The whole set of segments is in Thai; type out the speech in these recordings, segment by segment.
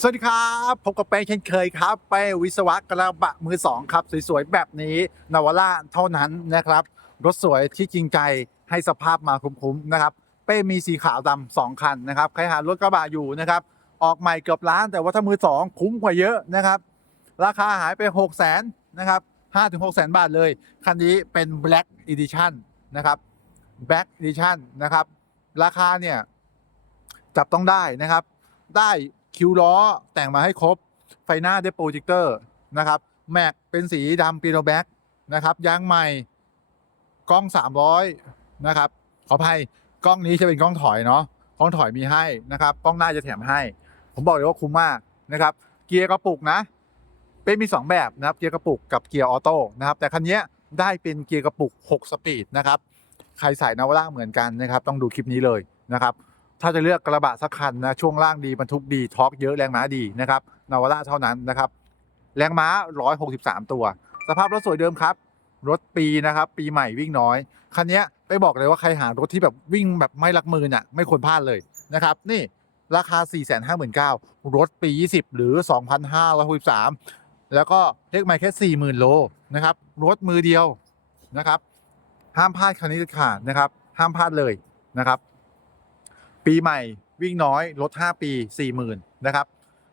สวัสดีครับพบกับเป้เช่นเคยครับเป้วิศวะกระบะมือสองครับ สวยๆ แบบนี้นวาร่าเท่านั้นนะครับ รถสวยที่จริงใจให้สภาพมาคุ้มๆนะครับ เป้มีสีขาวดำสองคันนะครับ ใครหารถกระบะอยู่นะครับ ออกใหม่เกือบล้านแต่ว่าถ้ามือสองคุ้มกว่าเยอะนะครับ ราคาหายไป 6 0 0 0 0นนะครับ5ถึง6 0 0 0 0บาทเลย คันนี้เป็น Black Edition นะครับ Black Edition นะครับ ราคาเนี่ยจับต้องได้นะครับ ได้ คิวล้อแต่งมาให้ครบ ไฟหน้าได้โปรเจคเตอร์นะครับแม็กเป็นสีดำปีโนแบ็กนะครับยางใหม่กล้อง 300 นะครับ ขออภัยกล้องนี้จะเป็นกล้องถอยเนาะกล้องถอยมีให้นะครับกล้องหน้าจะแถมให้ ผมบอกเลยว่าคุ้มมากนะครับ เกียร์กระปุกนะเป็นมี 2 แบบนะครับเกียร์กระปุกกับเกียร์ออโต้นะครับแต่คันนี้ได้เป็นเกียร์กระปุก 6 สปีดนะครับใครใส่นาวาร่าเหมือนกันนะครับ ต้องดูคลิปนี้เลยนะครับ ถ้าจะเลือกกระบะสักคันนะช่วงล่างดีบรรทุกดีทอร์กเยอะแรงม้าดีนะครับนาวาร่าเท่านั้นนะครับแรงม้า 163 ตัว สภาพรถสวยเดิมครับ รถปีนะครับ ปีใหม่วิ่งน้อย คันนี้ไปบอกเลยว่าใครหารถที่แบบวิ่งแบบไม่รักมือน่ะไม่ควรพลาดเลยนะครับ นี่ราคา 459,000รถปี 20 หรือ 2,563 แล้วก็เลขไม่แค่ 40,000 โลนะครับ รถมือเดียวนะครับ ห้ามพลาดคันนี้เด็ดขาดนะครับ ห้ามพลาดเลยนะครับ ปีใหม่วิ่งน้อยลด 5 ปี 40,000นะครับ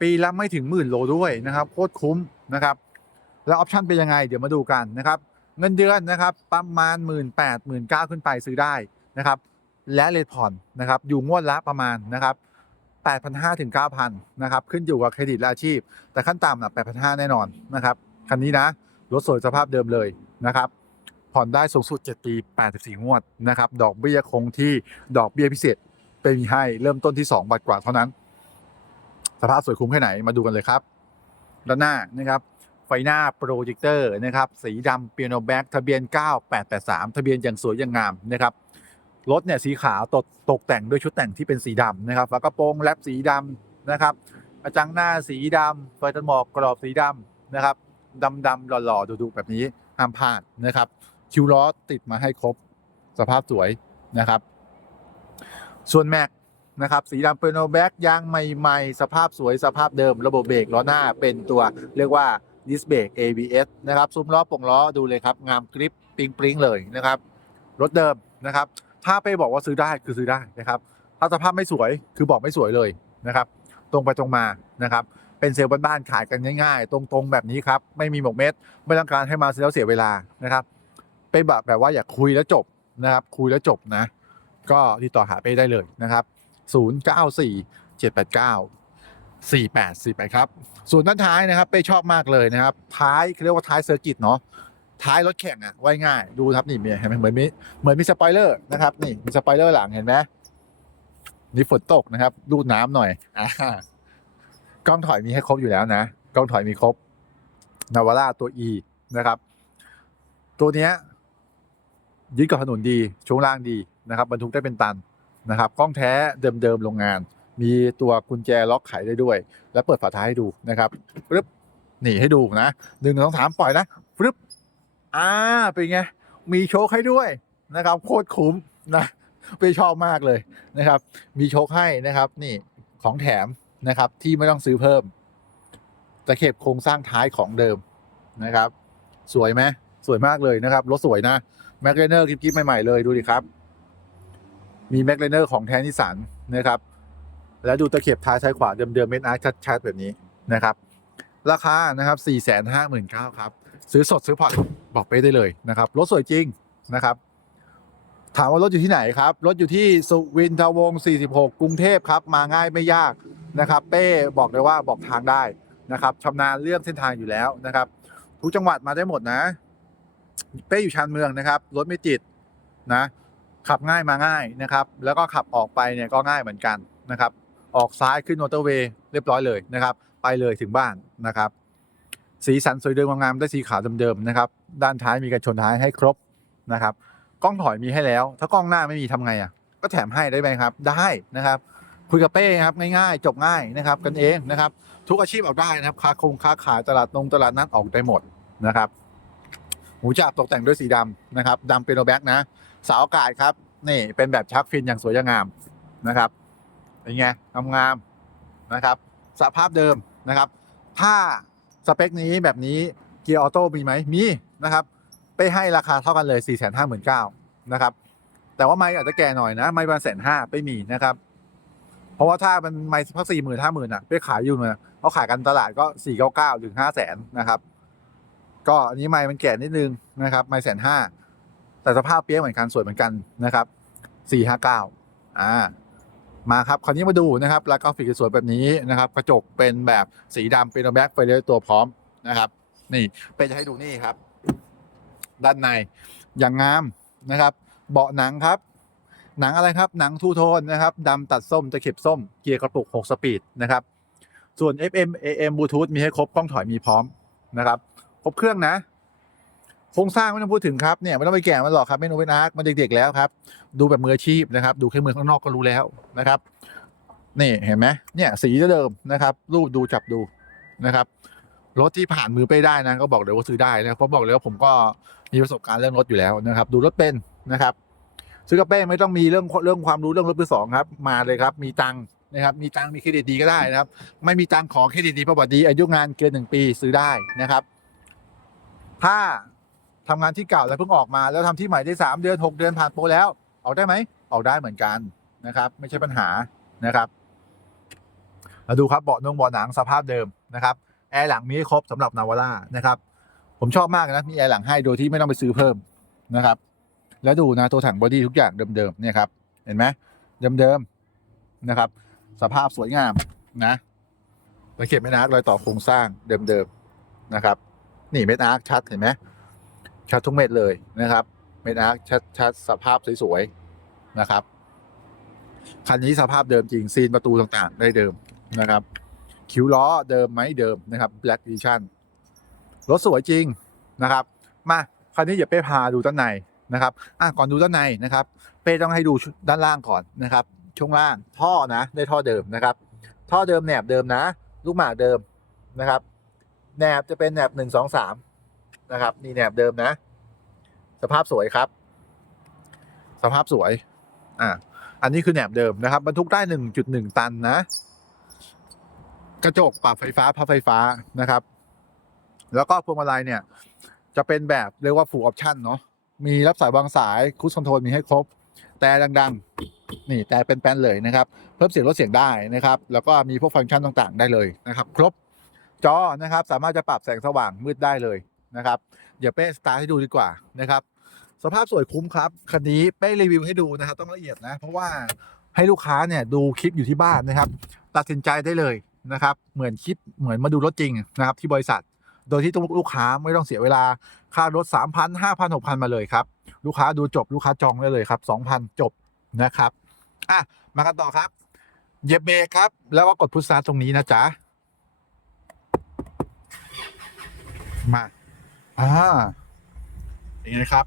ปีละไม่ถึงหมื่นโลด้วยนะครับโคตรคุ้มนะครับแล้วออปชันเป็นยังไงเดี๋ยวมาดูกันนะครับ เงินเดือนนะครับประมาณ 1 8 0 0 0 1 9ขึ้นไปซื้อได้นะครับและเลทผ่อนนะครับอยู่งวดละประมาณนะครับ8,500ถึง9,000นะครับขึ้นอยู่กับเครดิตและอาชีพ แต่ขั้นต่ำนะ8,500 แน่นอนนะครับคันนี้นะรถสวยสภาพเดิมเลยนะครับผ่อนได้สูงสุด 7 ปี 84 งวดนะครับดอกเบี้ยคงที่ดอกเบี้ยพิเศษ ปมีให้เริ่มต้นที่ 2 บาทกว่าเท่านั้น สภาพสวยคุ้มแค่ไหนมาดูกันเลยครับ ด้านหน้านะครับ ไฟหน้าโปรเจคเตอร์นะครับ สีดำเปียโนแบ็กทะเบียน 9883 ทะเบียนอย่างสวยอย่างงามนะครับรถเนี่ยสีขาวตกตกแต่งด้วยชุดแต่งที่เป็นสีดำนะครับฝากระโปรงแลบสีดำนะครับกระจังหน้าสีดำไฟตันหมอกกรอบสีดำนะครับดำดำหล่อๆดุๆแบบนี้ห้ามพลาดนะครับ คิวล้อติดมาให้ครบสภาพสวยนะครับ ส่วนแม็กนะครับสีดำเปโนแบ็กยางใหม่ๆ สภาพสวยสภาพเดิม ระบบเบรกล้อหน้าเป็นตัวเรียกว่าดิสเบรก ABS นะครับซุ้มล้อป่งล้อดูเลยครับ งามกริปปริงปริงเลยนะครับรถเดิมนะครับ ถ้าไปบอกว่าซื้อได้คือซื้อได้นะครับ ถ้าสภาพไม่สวยคือบอกไม่สวยเลยนะครับ ตรงไปตรงมานะครับ เป็นเซลล์บ้านๆขายกันง่ายๆ ตรงๆแบบนี้ครับ ไม่มีหมกเม็ดไม่ต้องการให้มาซื้อแล้วเสียเวลานะครับ เป็นแบบแบบว่าอยากคุยแล้วจบนะครับ คุยแล้วจบนะ ก็ติดต่อหาเป้ได้เลยนะครับ 094 789 4848ครับส่วนด้านท้ายนะครับเป้ชอบมากเลยนะครับ ท้ายเรียกว่าท้ายเซอร์กิตเนาะท้ายรถแข่งอะไว้ง่ายดูครับนี่มีเห็นไหมเหมือนมีเหมือนมีสปอยเลอร์นะครับนี่มีสปอยเลอร์หลังเห็นไหมนี่ฝนตกนะครับดูดน้ำหน่อยอ่ากล้องถอยมีให้ครบอยู่แล้วนะกล้องถอยมีครบนาวาร่าตัว E นะครับ ตัวเนี้ย ยึดกับถนนดีช่วงล่างดีนะครับบรรทุกได้เป็นตันนะครับกล้องแท้เดิมๆโรงงาน มีตัวกุญแจล็อกไขได้ด้วย แล้วเปิดฝาท้ายให้ดูนะครับปึ๊บนี่ให้ดูนะหนึ่งสองสามปล่อยนะปึ๊บอ่าเป็นไงมีโชคให้ด้วยนะครับโคตรคุ้มนะไปชอบมากเลยนะครับ มีโชคให้นะครับนี่ของแถมนะครับที่ไม่ต้องซื้อเพิ่มตะเข็บโครงสร้างท้ายของเดิมนะครับ สวยไหมสวยมากเลยนะครับรถสวยนะ แม็กเลเนอร์กิ๊บๆใหม่ๆเลยดูดิครับ มีแม็กเลเนอร์ของแทนนิสันนะครับ แล้วดูตะเข็บท้ายซ้ายขวาเดิมๆเม็ดอาร์ชัดๆแบบนี้นะครับ ราคานะครับ4 5 9 0 0 0ครับ ซื้อสดซื้อผ่อนบอกไปได้เลยนะครับรถสวยจริงนะครับ ถามว่ารถอยู่ที่ไหนครับ รถอยู่ที่สุวินทวงศ์46 กรุงเทพครับ มาง่ายไม่ยากนะครับ เป้บอกเลยว่าบอกทางได้นะครับชำนาญเรื่องเส้นทางอยู่แล้วนะครับ ทุกจังหวัดมาได้หมดนะ เป้อยู่ชานเมืองนะครับ รถไม่ติดนะ ขับง่ายมาง่ายนะครับ แล้วก็ขับออกไปเนี่ยก็ง่ายเหมือนกันนะครับ ออกซ้ายขึ้นมอเตอร์เวย์เรียบร้อยเลยนะครับ ไปเลยถึงบ้านนะครับ สีสันสวยเดิมงามได้สีขาวเดิมๆนะครับ ด้านท้ายมีกันชนท้ายให้ครบนะครับ กล้องถอยมีให้แล้ว ถ้ากล้องหน้าไม่มีทำไงอะ ก็แถมให้ได้ไหมครับ ได้นะครับคุยกับเป้ครับง่ายๆ จบง่ายนะครับ กันเองนะครับ ทุกอาชีพออกได้นะครับค้าคงค้าขายตลาดนงตลาดนัดออกได้หมดนะครับ หูจับตกแต่งด้วยสีดำนะครับดำเป็นโนแบ็กนะเสาอากาศครับนี่เป็นแบบชักฟินอย่างสวยงามนะครับเป็นไงงามๆนะครับสภาพเดิมนะครับ ถ้าสเปคนี้แบบนี้เกียร์ออโต้มีไหมมีนะครับไปให้ราคาเท่ากันเลย 4 5 9 0 0 0นะครับแต่ว่าไม่อาจจะแก่หน่อยนะไม่ประมาณแสนห้าไปมีนะครับ เพราะว่าถ้ามันไม่พักสี่หมื่นห้าหมื่นอะไปขายอยู่เนี่ยเขาขายกันตลาดก็สี่เก้าเก้าถึงห้าแสนนะครับ ก็อันนี้ไม่มันแก่นิดนึงนะครับไม่แสนห้าแต่สภาพเปี้ยเหมือนกันสวยเหมือนกันนะครับสี่ห้าเก้าอ่ามาครับคราวนี้มาดูนะครับแล้วก็ฟิกสวยแบบนี้นะครับ กระจกเป็นแบบสีดำเป็นแบ็คไฟเลยตัวพร้อมนะครับ นี่เป็นจะให้ดูนี่ครับ ด้านในอย่างงามนะครับ เบาะหนังครับ หนังอะไรครับหนังทูโทนนะครับดำตัดส้มตะเข็บส้ม เกียร์กระปุก 6 สปีดนะครับ ส่วน FM AM Bluetooth มีให้ครบกล้องถอยมีพร้อมนะครับ ครบเครื่องนะโครงสร้างไม่ต้องพูดถึงครับเนี่ยไม่ต้องไปแก่มันหรอกครับไม่โนเวนอาร์คมันเด็กๆแล้วครับ ดูแบบมืออาชีพนะครับ ดูแค่มือข้างนอกก็รู้แล้วนะครับ นี่เห็นไหมเนี่ย สีเดิมนะครับ รูปดูจับดูนะครับรถที่ผ่านมือไปได้นะก็บอกเลยว่าซื้อได้นะเพราะบอกเลยว่าผมก็มีประสบการณ์เรื่องรถอยู่แล้วนะครับ ดูรถเป็นนะครับ ซื้อกระเป้ไม่ต้องมีเรื่องเรื่องความรู้เรื่องรถมือสองครับ มาเลยครับ มีตังนะครับ มีตังมีเครดิตดีก็ได้นะครับ ไม่มีตังขอเครดิตดีประวัติดีอายุงานเกินหนึ่งปีซื้อได้นะครับ ถ้าทำงานที่เก่าแล้วเพิ่งออกมา แล้วทำที่ใหม่ได้สามเดือนหกเดือนผ่านโปรแล้ว ออกได้ไหมออกได้เหมือนกันนะครับ ไม่ใช่ปัญหานะครับมาดูครับเบาะนงเบาะหนังสภาพเดิมนะครับแอร์หลังมีครบสำหรับนาวาร่านะครับผมชอบมากนะมีแอร์หลังให้โดยที่ไม่ต้องไปซื้อเพิ่มนะครับ แล้วดูนะตัวถังบอดี้ทุกอย่างเดิมๆเนี่ยครับเห็นไหมเดิมๆนะครับ สภาพสวยงามนะตะเข็บไม่นักรอยต่อโครงสร้างเดิมๆนะครับ นี่เม็ดอาร์คชัดเห็นไหมชัดทุกเม็ดเลยนะครับ เม็ดอาร์คชัดชัดสภาพสวยๆนะครับ คันนี้สภาพเดิมจริงซีนประตูต่างๆ ได้เดิมนะครับ คิ้วล้อเดิมไหมเดิมนะครับ Black Edition รถสวยจริงนะครับ มาคันนี้อย่าเป้พาดูด้านในนะครับ อะก่อนดูด้านในนะครับ เป้ต้องให้ดูด้านล่างก่อนนะครับ ช่วงล่างท่อนะ ได้ท่อเดิมนะครับ ท่อเดิมแหนบเดิมนะ ลูกหมากเดิมนะครับ แหนบจะเป็นแหนบหนึ่งสองสามนะครับ นี่แหนบเดิมนะ สภาพสวยครับ สภาพสวย อ่าอันนี้คือแหนบเดิมนะครับบรรทุกได้หนึ่งจุดหนึ่งตันนะ กระจกปรับไฟฟ้าพับไฟฟ้านะครับ แล้วก็พวงมาลัยเนี่ย จะเป็นแบบเรียกว่า full option เนาะมีรับสายวางสายคูสคอนโทรลมีให้ครบ แต่ดังๆ นี่แต่เป็นแป้นเลยนะครับ เพิ่มเสียงลดเสียงได้นะครับ แล้วก็มีพวกฟังก์ชันต่างๆ ได้เลยนะครับ ครบ จอนะครับสามารถจะปรับแสงสว่างมืดได้เลยนะครับเดี๋ยวเป้สตาร์ทให้ดูดีกว่านะครับสภาพสวยคุ้มครับคันนี้เป้รีวิวให้ดูนะครับต้องละเอียดนะ เพราะว่าให้ลูกค้าเนี่ยดูคลิปอยู่ที่บ้านนะครับ ตัดสินใจได้เลยนะครับ เหมือนคลิปเหมือนมาดูรถจริงนะครับที่บริษัท โดยที่ต้องลูกค้าไม่ต้องเสียเวลาค่ารถ 3,000 5 0 0 6,000 มาเลยครับ ลูกค้าดูจบลูกค้าจองได้เลยครับ 2,000 จบนะครับอะมากันต่อครับเหยียบเบรกครับ แล้วก็กดพุชสตาร์ตรงนี้นะจ๊ะ มา อ่าอย่างนี้นะครับ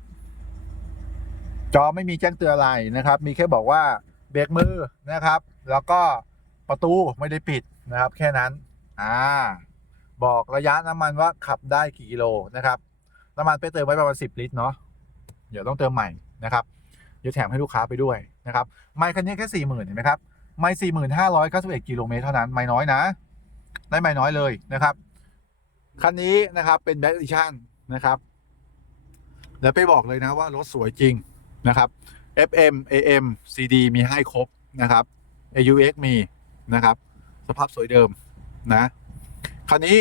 จอไม่มีแจ้งเตือนอะไรนะครับ มีแค่บอกว่าเบรกมือนะครับ แล้วก็ประตูไม่ได้ปิดนะครับ แค่นั้น อ่า บอกระยะน้ำมันว่าขับได้กี่กิโลนะครับ น้ำมันไปเติมไว้ประมาณสิบลิตรเนาะ เดี๋ยวต้องเติมใหม่นะครับ เดี๋ยวแถมให้ลูกค้าไปด้วยนะครับ ไมค์คันนี้แค่สี่หมื่นเห็นไหมครับ ไมค์สี่หมื่นห้าร้อยเก้าสิบเอ็ดกิโลเมตรเท่านั้น ไม่น้อยนะ ได้ไม่น้อยเลยนะครับ คันนี้นะครับเป็นแบ็ k ดิชั่นนะครับ แล้วไปบอกเลยนะว่ารถสวยจริงนะครับ FM AM CD มีให้ครบนะครับ AUX มีนะครับ สภาพสวยเดิมนะคราวนี้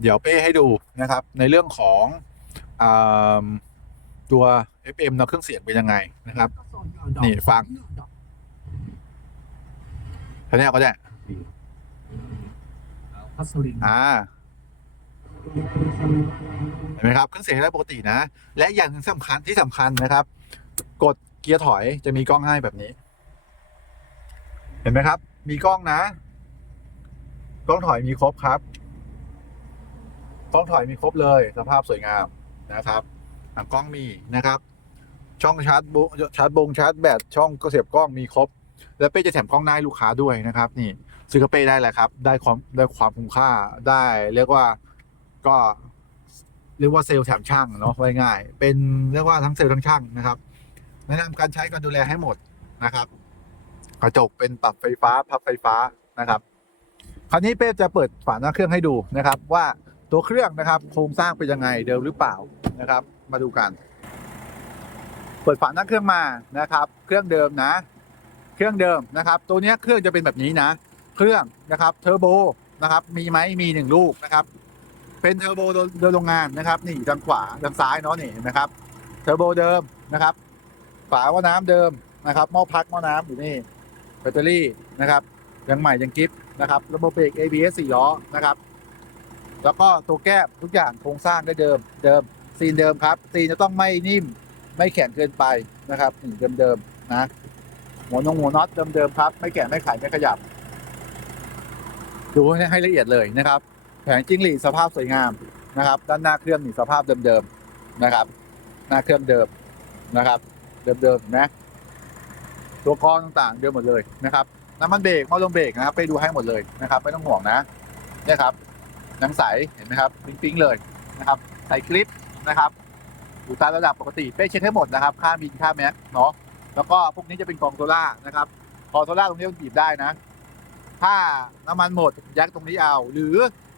เดี๋ยวเป้ให้ดูนะครับ ในเรื่องของอตัว FM เนาะเครื่องเสียงเป็นยังไงนะครับ นี่ฟังคันนี้ก็ได้อ่า เห็นไหมครับเครื่องเสียงได้ปกตินะ และอย่างหนึ่สำคัญที่สำคัญนะครับ กดเกียร์ถอยจะมีกล้องให้แบบนี้ เห็นไหมครับ มีกล้องนะ กล้องถอยมีครบครับกล้องถอยมีครบเลย สภาพสวยงามนะครับกล้องมีนะครับ ช่องชาร์จบุชาร์จบงชาร์จแบตช่องก็เสียบกล้องมีครบ แล้วเป้จะแถมกล้องหน้าให้ลูกค้าด้วยนะครับ นี่ซื้อกระเป้ได้แหละครับ ได้ความได้ความคุ้มค่าได้เรียกว่า ก็เรียกว่าเซลล์แถมช่างเนาะไว้ง่าย เป็นเรียกว่าทั้งเซลล์ทั้งช่างนะครับแนะนำการใช้การดูแลให้หมดนะครับ กระจกเป็นปรับไฟฟ้าพับไฟฟ้านะครับ คราวนี้เป้จะเปิดฝาหน้าเครื่องให้ดูนะครับ ว่าตัวเครื่องนะครับ โครงสร้างเป็นยังไงเดิมหรือเปล่านะครับ มาดูกัน เปิดฝาหน้าเครื่องมานะครับ เครื่องเดิมนะ เครื่องเดิมนะครับ ตัวเนี้ยเครื่องจะเป็นแบบนี้นะ เครื่องนะครับเทอร์โบนะครับ มีไหมมีหนึ่งลูกนะครับ เป็นเทอร์โบโดยโดยโรงงานนะครับ นี่ทางขวาทางซ้ายเนาะนี่นะครับเทอร์โบเดิมนะครับ ฝาว่าน้ำเดิมนะครับหม้อพักหม้อน้ำอยู่นี่แบตเตอรี่นะครับยังใหม่ยังกิฟนะครับระบบเบรก ABS 4ล้อนะครับ แล้วก็ตัวแก้มทุกอย่างโครงสร้างได้เดิมเดิมซีนเดิมครับซีนจะต้องไม่นิ่มไม่แข็งเกินไปนะครับนี่เดิมนะหัวนงหัวน็อตเดิมๆครับ ไม่แข็งไม่ขายไม่ขยับ ดูให้ละเอียดเลยนะครับ แผงจิ้งหรีดสภาพสวยงามนะครับ ด้านหน้าเครื่องนี่สภาพเดิมๆนะครับ หน้าเครื่องเดิมนะครับ เดิมๆนะตัวกรองต่างๆเดิมหมดเลยนะครับน้ำมันเบรกหม้อลมเบรกนะครับ ไปดูให้หมดเลยนะครับ ไม่ต้องห่วงนะนี่ครับหนังใสเห็นไหมครับปิ๊งๆเลยนะครับใส่คลิปนะครับอยู่ตามระดับปกติเป้เช็คให้หมดนะครับ ค่าบินค่าแม็กเนาะแล้วก็พวกนี้จะเป็นกองโซล่านะครับกองโซล่าตรงนี้มันบีบได้นะ ถ้าน้ำมันหมดยักตรงนี้เอา หรือ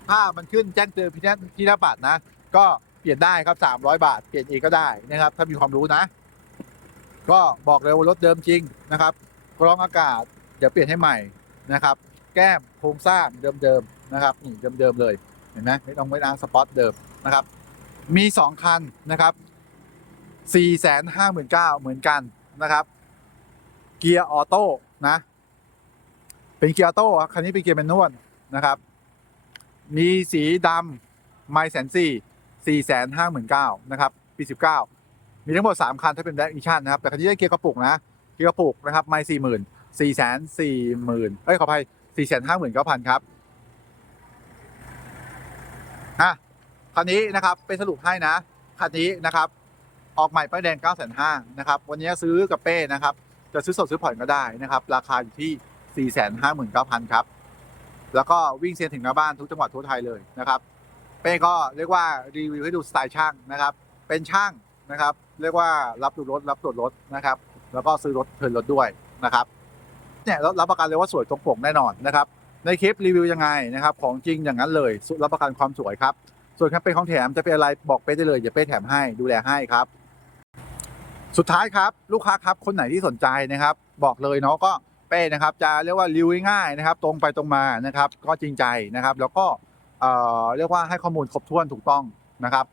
ถ้ามันขึ้นแจ้งเตือนที่หน้าที่หน้าปัดนะ ก็เปลี่ยนได้ครับ 300 บาท เปลี่ยนเองก็ได้นะครับ ถ้ามีความรู้นะ ก็บอกเลยว่ารถเดิมจริงนะครับกรองอากาศเดี๋ยวเปลี่ยนให้ใหม่นะครับ แก้มโครงสร้างเดิมๆนะครับนี่เดิมๆเลยเห็นไหมไม่ต้องไม่นางสปอตเดิมนะครับ มี 2 คันนะครับ 4 5 9 0 0 0เหมือนกันนะครับ เกียร์ออโต้นะ เป็นเกียร์ออโต้คันนี้เป็นเกียร์แมนนวลนะครับ มีสีดำไมแสนสี่สี่แสนห้าหมื่นเก้านะครับ ปีสิบเก้ามีทั้งหมดสามคัน ถ้าเป็นแบ็กอิชั่นนะครับ แต่คันนี้ได้เกียร์กระปุกนะ เกียร์กระปุกนะครับไม่สี่หมื่นสี่แสนสี่หมื่นเอ้ย ขออภัยสี่แสนห้าหมื่นเก้าพันครับอะคันนี้นะครับ เป็นสรุปให้นะ คันนี้นะครับ ออกใหม่ป้ายแดง9ก้าแสนห้านะครับ วันนี้ซื้อกับเป้นะครับ จะซื้อสดซื้อผ่อนก็ได้นะครับ ราคาอยู่ที่4 5 9 0 0 0ครับ แล้วก็วิ่งเซียนถึงหน้าบ้านทุกจังหวัดทั่วไทยเลยนะครับเป้ก็เรียกว่ารีวิวให้ดูสไตล์ช่างนะครับ เป็นช่างนะครับ เรียกว่ารับดูรถรับตรวจรถนะครับ แล้วก็ซื้อรถเทินรถด้วยนะครับเนี่ยรับประกันเลยว่าสวยตรงปกแน่นอนนะครับ ในคลิปรีวิวยังไงนะครับ ของจริงอย่างนั้นเลยรับประกันความสวยครับ ส่วนแคมเปญของแถมจะเป็นอะไรบอกเป้ได้เลยเดี๋ยวเป้แถมให้ดูแลให้ครับ สุดท้ายครับลูกค้าครับคนไหนที่สนใจนะครับ บอกเลยเนาะก็ เป้นะครับจะเรียกว่ารีวิวง่ายนะครับ ตรงไปตรงมานะครับ ก็จริงใจนะครับ แล้วก็เออเรียกว่าให้ข้อมูลครบถ้วนถูกต้องนะครับ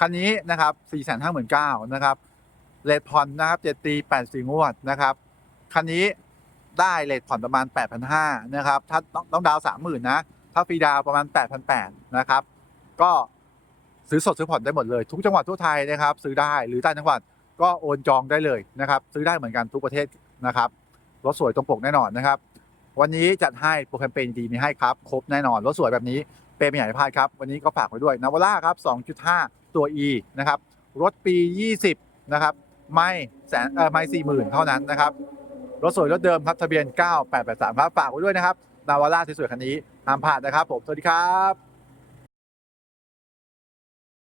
คันนี้นะครับ4 5 9 0 0 0นเก้านะครับเลทผ่อนนะครับ7ปี8สีงวดนะครับคันนี้ได้เลทผ่อนประมาณ8,500นห้านะครับถ้าต้องต้องดาว30,000นะถ้าฟรีดาวประมาณ8,800นะครับ ก็ซื้อสดซื้อผ่อนได้หมดเลย ทุกจังหวัดทั่วไทยนะครับ ซื้อได้หรือต่างจังหวัดก็โอนจองได้เลยนะครับ ซื้อได้เหมือนกันทุกประเทศนะครับ รถสวยตรงปกแน่นอนนะครับ วันนี้จัดให้โปรแกรมเปญดีมีให้ครับครบแน่นอนรถสวยแบบนี้เปรไม่ให้พลาดครับ วันนี้ก็ฝากไว้ด้วยนาวาร่าครับ 2.5 ตัว E นะครับรถปี 20 นะครับไม่แสนเออไม่สี่หมื่นเท่านั้นนะครับรถสวยรถเดิมครับทะเบียน 9883 ครับฝากไว้ด้วยนะครับนาวาร่าสวยๆคันนี้ห้ามพลาดนะครับผม สวัสดีครับ